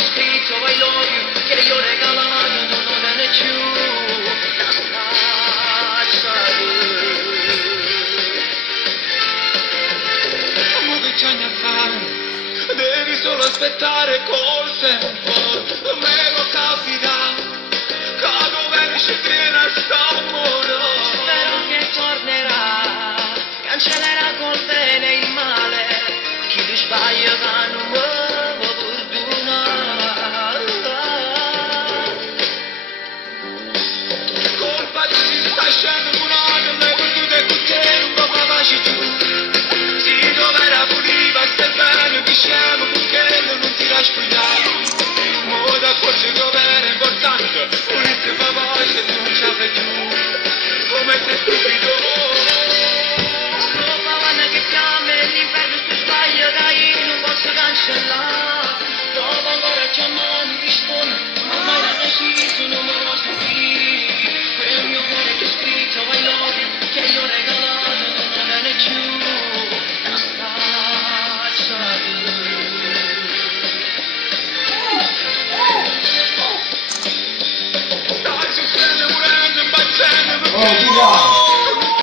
c'è scritto I love you, che io ho regalato, non è più una traccia di. Ma che c'hai a fare? Devi solo aspettare col tempo, me lo capirà, quando venisse piena st'amore. Spero che tornerà, cancellerà col bene e il male, chi ti sbaglia va non può perdonare. Colpa di chi sta scendendo, me perdute con te, non può farci tu. Si dov'era puliva, stai bene, che scemo, perché non ti lascio spogliare. Mo da forse dov'era importante, un'altra papà se tu non ci fai più, come sei stupido. Sto pavanna che chiama e l'inferno tu sbaglia, dai, non posso cancellare. Dopo ancora chiamare mi risponde, ma mai da deciso non me lo sentire. Quel mio cuore che è scritto I love you, che io ho regalato, non è più una straccia di. Dai, si stende morendo, imbattendo, Oh,